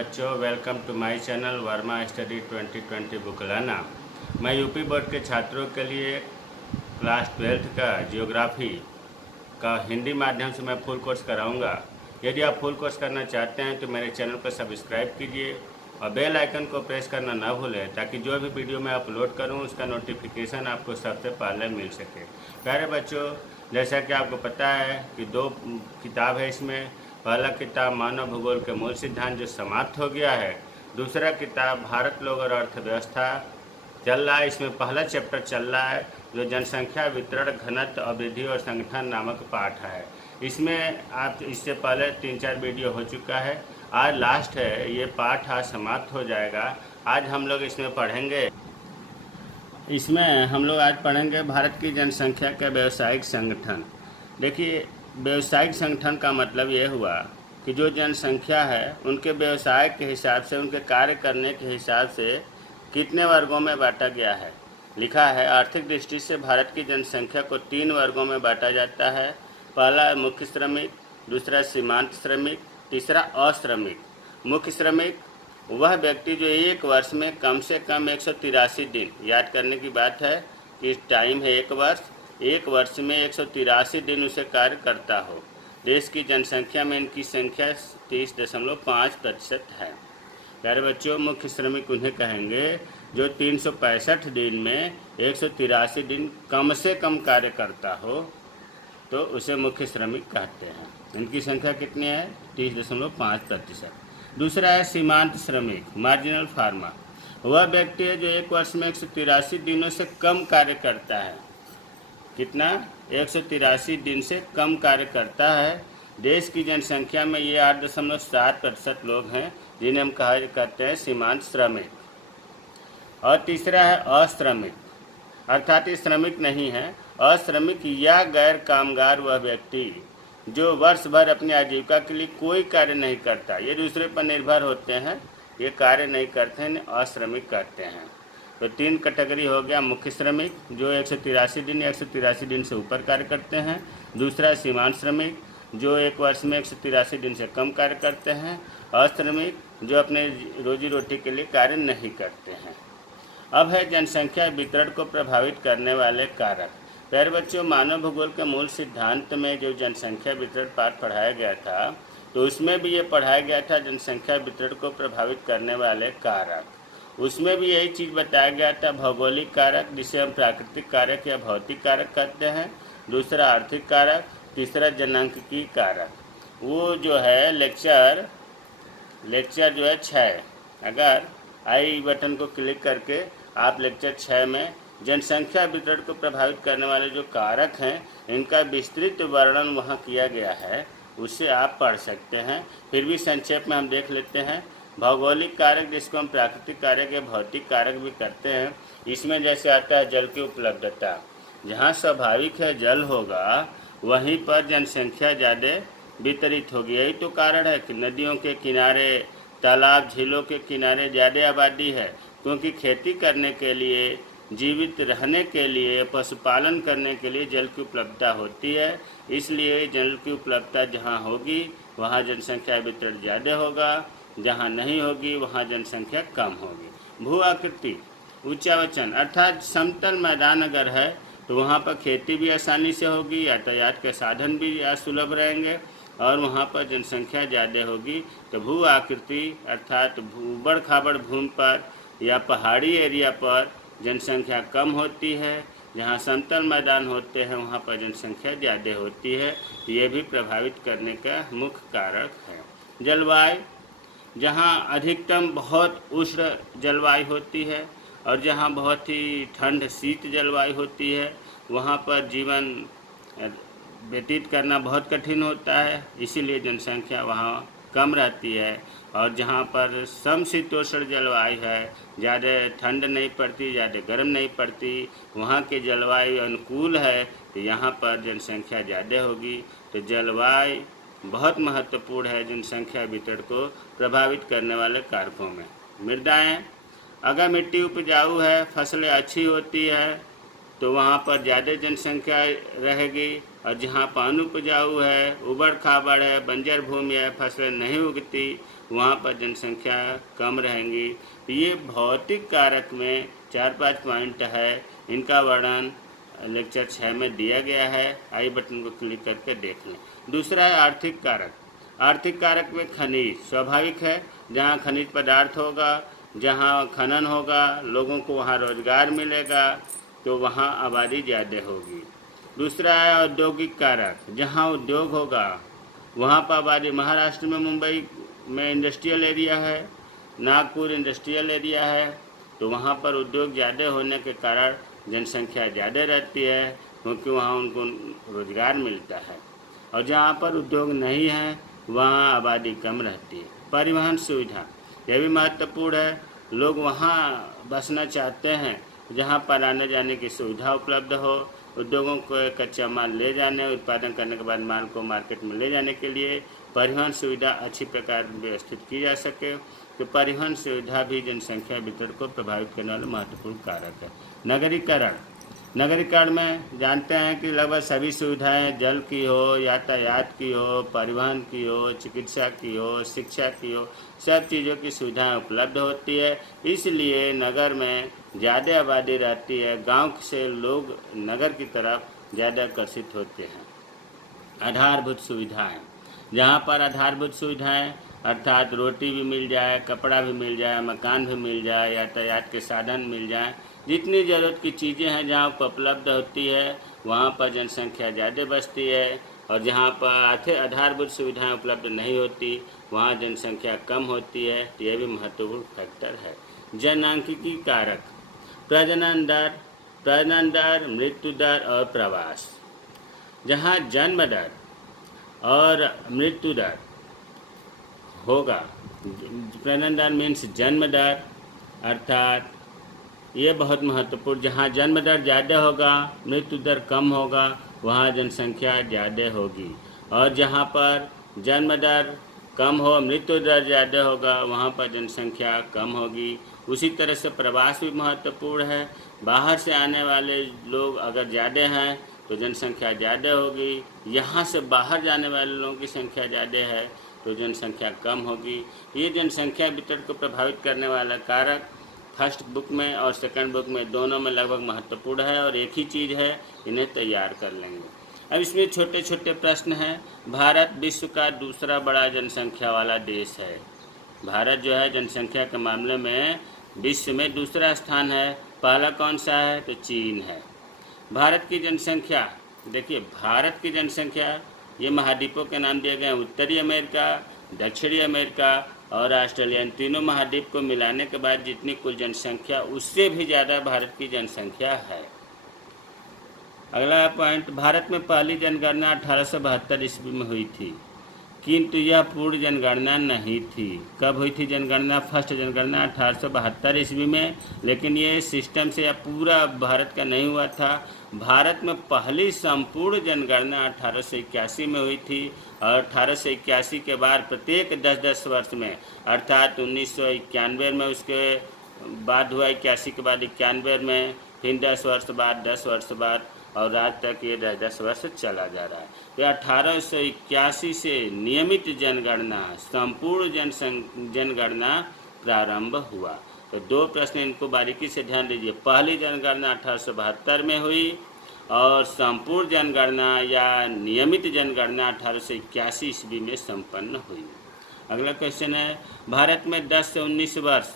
बच्चों, welcome to my channel Verma study 2020 book learner. मैं UP board के छात्रों के लिए क्लास 12th का जियोग्राफी का हिंदी माध्यम से मैं फुल कोर्स कराऊंगा। यदि आप फुल कोर्स करना चाहते हैं तो मेरे चैनल पर सब्सक्राइब कीजिए और बेल आइकन को प्रेस करना ना भूलें, ताकि जो भी वीडियो मैं अपलोड करूं उसका नोटिफिकेशन आपको सबसे पहले मिल सके। प्यारे बच्चों, जैसा कि आपको पता है कि दो किताब है इसमें। पहला किताब मानव भूगोल के मूल सिद्धांत जो समाप्त हो गया है। दूसरा किताब भारत, लोग और अर्थव्यवस्था चल रहा है। इसमें पहला चैप्टर चल रहा है जो जनसंख्या, वितरण, घनत्व, अभिवृद्धि और संगठन नामक पाठ है। इसमें आप इससे पहले 3-4 वीडियो हो चुका है। आज लास्ट है, ये पाठ आज समाप्त हो जाएगा। आज हम लोग इसमें पढ़ेंगे भारत की जनसंख्या के व्यावसायिक संगठन। देखिए, व्यावसायिक संगठन का मतलब ये हुआ कि जो जनसंख्या है उनके व्यवसाय के हिसाब से, उनके कार्य करने के हिसाब से कितने वर्गों में बांटा गया है। लिखा है, आर्थिक दृष्टि से भारत की जनसंख्या को 3 वर्गों में बांटा जाता है। पहला मुख्य श्रमिक, दूसरा सीमांत श्रमिक, तीसरा अश्रमिक। मुख्य श्रमिक वह व्यक्ति जो एक वर्ष में कम से कम 183 दिन, याद करने की बात है कि टाइम है एक वर्ष में 183 दिन उसे कार्य करता हो। देश की जनसंख्या में इनकी संख्या 30.5% है। प्यारे बच्चों, मुख्य श्रमिक उन्हें कहेंगे जो 365 दिन में 183 दिन कम से कम कार्य करता हो, तो उसे मुख्य श्रमिक कहते हैं। इनकी संख्या कितनी है? 30.5%। दूसरा है सीमांत श्रमिक, मार्जिनल फार्मर। वह व्यक्ति है जो एक वर्ष में 183 दिनों से कम कार्य करता है। कितना? 183 दिन से कम कार्य करता है। देश की जनसंख्या में ये 8.7% लोग हैं जिन्हें हम कहते हैं सीमांत श्रमिक। और तीसरा है अश्रमिक, अर्थात ये श्रमिक नहीं है। अश्रमिक या गैर कामगार वह व्यक्ति जो वर्ष भर अपनी आजीविका के लिए कोई कार्य नहीं करता, ये दूसरे पर निर्भर होते हैं, ये कार्य नहीं करते हैं, अश्रमिक कहते हैं। तो 3 कैटेगरी हो गया। मुख्य श्रमिक जो 183 दिन से ऊपर कार्य करते हैं। दूसरा सीमांत श्रमिक जो एक वर्ष में 183 दिन से कम कार्य करते हैं। अश्रमिक जो अपने रोजी रोटी के लिए कार्य नहीं करते हैं। अब है जनसंख्या वितरण को प्रभावित करने वाले कारक। प्यारे बच्चों, मानव भूगोल के मूल सिद्धांत में जो जनसंख्या वितरण पाठ पढ़ाया गया था, तो उसमें भी ये पढ़ाया गया था जनसंख्या वितरण को प्रभावित करने वाले कारक। उसमें भी यही चीज़ बताया गया था, भौगोलिक कारक जिसे हम प्राकृतिक कारक या भौतिक कारक कहते हैं। दूसरा आर्थिक कारक, तीसरा जनांकिकी कारक। वो जो है लेक्चर जो है 6, अगर आई बटन को क्लिक करके आप लेक्चर 6 में जनसंख्या वितरण को प्रभावित करने वाले जो कारक हैं, इनका विस्तृत वर्णन वहाँ किया गया है, उससे आप पढ़ सकते हैं। फिर भी संक्षेप में हम देख लेते हैं। भौगोलिक कारक जिसको हम प्राकृतिक कारक या भौतिक कारक भी करते हैं, इसमें जैसे आता है जल की उपलब्धता। जहाँ स्वाभाविक है जल होगा, वहीं पर जनसंख्या ज़्यादा वितरित होगी। यही तो कारण है कि नदियों के किनारे, तालाब, झीलों के किनारे ज़्यादा आबादी है, क्योंकि खेती करने के लिए, जीवित रहने के लिए, पशुपालन करने के लिए जल की उपलब्धता होती है। इसलिए जल की उपलब्धता जहाँ होगी वहाँ जनसंख्या वितरण ज़्यादा होगा, जहाँ नहीं होगी वहाँ जनसंख्या कम होगी। भू आकृति, उच्चावचन अर्थात समतल मैदान अगर है तो वहाँ पर खेती भी आसानी से होगी, यातायात के साधन भी सुलभ रहेंगे और वहाँ पर जनसंख्या ज़्यादा होगी। तो भू आकृति अर्थात ऊबड़ खाबड़ भूमि पर या पहाड़ी एरिया पर जनसंख्या कम होती है। जहाँ समतल मैदान होते हैं वहाँ पर जनसंख्या ज़्यादा होती है। तो ये भी प्रभावित करने का मुख्य कारक है। जलवायु, जहाँ अधिकतम बहुत उष्ण जलवायु होती है और जहाँ बहुत ही ठंड शीत जलवायु होती है, वहाँ पर जीवन व्यतीत करना बहुत कठिन होता है, इसीलिए जनसंख्या वहाँ कम रहती है। और जहाँ पर समशीतोष्ण जलवायु है, ज़्यादा ठंड नहीं पड़ती, ज़्यादा गर्म नहीं पड़ती, वहाँ के जलवायु अनुकूल है, तो यहाँ पर जनसंख्या ज़्यादा होगी। तो जलवायु बहुत महत्वपूर्ण है जनसंख्या वितरण को प्रभावित करने वाले कारकों में। मृदाएँ, अगर मिट्टी उपजाऊ है, फसलें अच्छी होती है, तो वहाँ पर ज़्यादा जनसंख्या रहेगी। और जहाँ पानी उपजाऊ है, उबड़ खाबड़ है, बंजर भूमि है, फसलें नहीं उगती, वहाँ पर जनसंख्या कम रहेंगी। ये भौतिक कारक में 4-5 पॉइंट है, इनका वर्णन लेक्चर 6 में दिया गया है। आई बटन को क्लिक करके देख लें। दूसरा है आर्थिक कारक। आर्थिक कारक में खनिज स्वाभाविक है, जहाँ खनिज पदार्थ होगा, जहाँ खनन होगा, लोगों को वहाँ रोजगार मिलेगा, तो वहाँ आबादी ज़्यादा होगी। दूसरा है औद्योगिक कारक, जहाँ उद्योग होगा वहाँ पर आबादी। महाराष्ट्र में मुंबई में इंडस्ट्रियल एरिया है, नागपुर इंडस्ट्रियल एरिया है, तो वहाँ पर उद्योग ज़्यादा होने के कारण जनसंख्या ज़्यादा रहती है, क्योंकि वहाँ उनको रोजगार मिलता है। और जहाँ पर उद्योग नहीं है वहाँ आबादी कम रहती है। परिवहन सुविधा यह भी महत्वपूर्ण है। लोग वहाँ बसना चाहते हैं जहाँ पर आने जाने की सुविधा उपलब्ध हो। उद्योगों को कच्चा माल ले जाने, उत्पादन करने के बाद माल को मार्केट में ले जाने के लिए परिवहन सुविधा अच्छी प्रकार व्यवस्थित की जा सके, तो परिवहन सुविधा भी जनसंख्या वितरण को प्रभावित करने वाला महत्वपूर्ण कारक है। नगरीकरण, नगरीकरण में जानते हैं कि लगभग सभी सुविधाएं, जल की हो, यातायात की हो, परिवहन की हो, चिकित्सा की हो, शिक्षा की हो, सब चीज़ों की सुविधाएं उपलब्ध होती है। इसलिए नगर में ज़्यादा आबादी रहती है, गांव से लोग नगर की तरफ ज़्यादा आकर्षित होते हैं। आधारभूत सुविधाएं, जहाँ पर आधारभूत सुविधाएं अर्थात रोटी भी मिल जाए, कपड़ा भी मिल जाए, मकान भी मिल जाए, यातायात के साधन मिल जाए, जितनी ज़रूरत की चीज़ें हैं जहाँ पर उपलब्ध होती है वहाँ पर जनसंख्या ज़्यादा बसती है। और जहाँ पर आधारभूत सुविधाएं उपलब्ध नहीं होती वहाँ जनसंख्या कम होती है। यह भी महत्वपूर्ण फैक्टर है। जनसांख्यिकी कारक, प्रजनन दर, मृत्यु दर और प्रवास। जहाँ जन्म दर और मृत्यु दर होगा, प्रजनन दर मीन्स जन्म दर, अर्थात ये बहुत महत्वपूर्ण। जहाँ जन्म दर ज़्यादा होगा, मृत्यु दर कम होगा, वहाँ जनसंख्या ज़्यादा होगी। और जहाँ पर जन्म दर कम हो, मृत्यु दर ज़्यादा होगा, वहाँ पर जनसंख्या कम होगी। उसी तरह से प्रवास भी महत्वपूर्ण है। बाहर से आने वाले लोग अगर ज़्यादा हैं तो जनसंख्या ज़्यादा होगी। यहाँ से बाहर जाने वाले लोगों की संख्या ज़्यादा है तो जनसंख्या कम होगी। ये जनसंख्या वितरण को प्रभावित करने वाला कारक फर्स्ट बुक में और सेकंड बुक में दोनों में लगभग महत्वपूर्ण है और एक ही चीज़ है, इन्हें तैयार कर लेंगे। अब इसमें छोटे छोटे प्रश्न हैं। भारत विश्व का दूसरा बड़ा जनसंख्या वाला देश है। भारत जो है जनसंख्या के मामले में विश्व में दूसरा स्थान है। पहला कौन सा है? तो चीन है। भारत की जनसंख्या, देखिए भारत की जनसंख्या ये महाद्वीपों के नाम दिए गए हैं, उत्तरी अमेरिका, दक्षिणी अमेरिका और ऑस्ट्रेलिया। इन तीनों महाद्वीप को मिलाने के बाद जितनी कुल जनसंख्या उससे भी ज़्यादा भारत की जनसंख्या है। अगला पॉइंट, भारत में पहली जनगणना 1872 ईस्वी में हुई थी, किंतु यह पूर्ण जनगणना नहीं थी। कब हुई थी जनगणना? फर्स्ट जनगणना 1872 ईस्वी में, लेकिन ये सिस्टम से या पूरा भारत का नहीं हुआ था। भारत में पहली संपूर्ण जनगणना 1881 में हुई थी और 1881 के बाद प्रत्येक 10-10 वर्ष में, अर्थात 1991 में उसके बाद हुआ, 81 के बाद 91 में, फिर 10 वर्ष बाद, 10 वर्ष बाद, और आज तक ये 10-10 वर्ष चला जा रहा है। तो 1881 से नियमित जनगणना, संपूर्ण जनगणना प्रारंभ हुआ। तो दो प्रश्न इनको बारीकी से ध्यान दीजिए। पहली जनगणना 1872 में हुई और संपूर्ण जनगणना या नियमित जनगणना 1881 ईस्वी में संपन्न हुई। अगला क्वेश्चन है, भारत में 10 से 19 वर्ष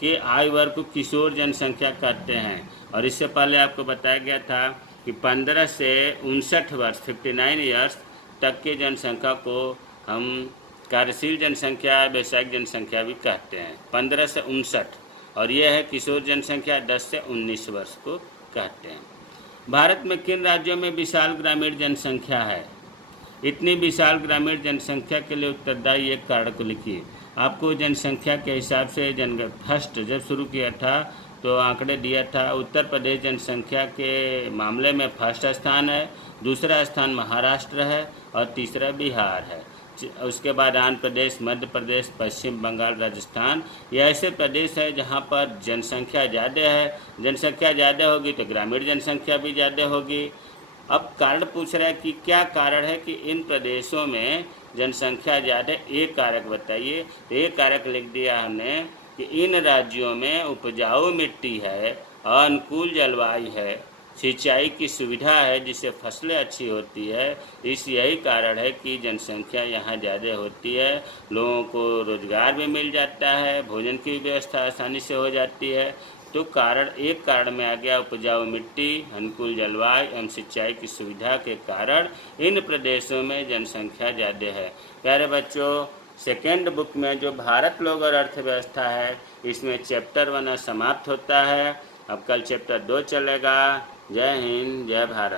के आयु वर्ग को किशोर जनसंख्या कहते हैं। और इससे पहले आपको बताया गया था कि 15 से 59 वर्ष 59 ईयर्स तक के जनसंख्या को हम कार्यशील जनसंख्या, व्यावसायिक जनसंख्या भी कहते हैं। 15 से 59, और यह है किशोर जनसंख्या 10 से 19 वर्ष को कहते हैं। भारत में किन राज्यों में विशाल ग्रामीण जनसंख्या है? इतनी विशाल ग्रामीण जनसंख्या के लिए उत्तरदायी एक कारण को लिखिए। आपको जनसंख्या के हिसाब से फर्स्ट जब शुरू किया था तो आंकड़े दिया था। उत्तर प्रदेश जनसंख्या के मामले में फर्स्ट स्थान है, दूसरा स्थान महाराष्ट्र है और तीसरा बिहार है। उसके बाद आंध्र प्रदेश, मध्य प्रदेश, पश्चिम बंगाल, राजस्थान, ये ऐसे प्रदेश है जहाँ पर जनसंख्या ज़्यादा है। जनसंख्या ज़्यादा होगी तो ग्रामीण जनसंख्या भी ज़्यादा होगी। अब कारण पूछ रहा है कि क्या कारण है कि इन प्रदेशों में जनसंख्या ज़्यादा, एक कारक बताइए। तो एक कारक लिख दिया हमने कि इन राज्यों में उपजाऊ मिट्टी है, अनुकूल जलवायु है, सिंचाई की सुविधा है जिससे फसलें अच्छी होती है। यही कारण है कि जनसंख्या यहाँ ज़्यादा होती है। लोगों को रोज़गार भी मिल जाता है, भोजन की व्यवस्था आसानी से हो जाती है। तो एक कारण में आ गया उपजाऊ मिट्टी, अनुकूल जलवायु एवं सिंचाई की सुविधा के कारण इन प्रदेशों में जनसंख्या ज़्यादा है। प्यारे बच्चों, सेकेंड बुक में जो भारत, लोग और अर्थव्यवस्था है, इसमें चैप्टर 1 समाप्त होता है। अब कल चैप्टर 2 चलेगा। जय हिंद, जय भारत।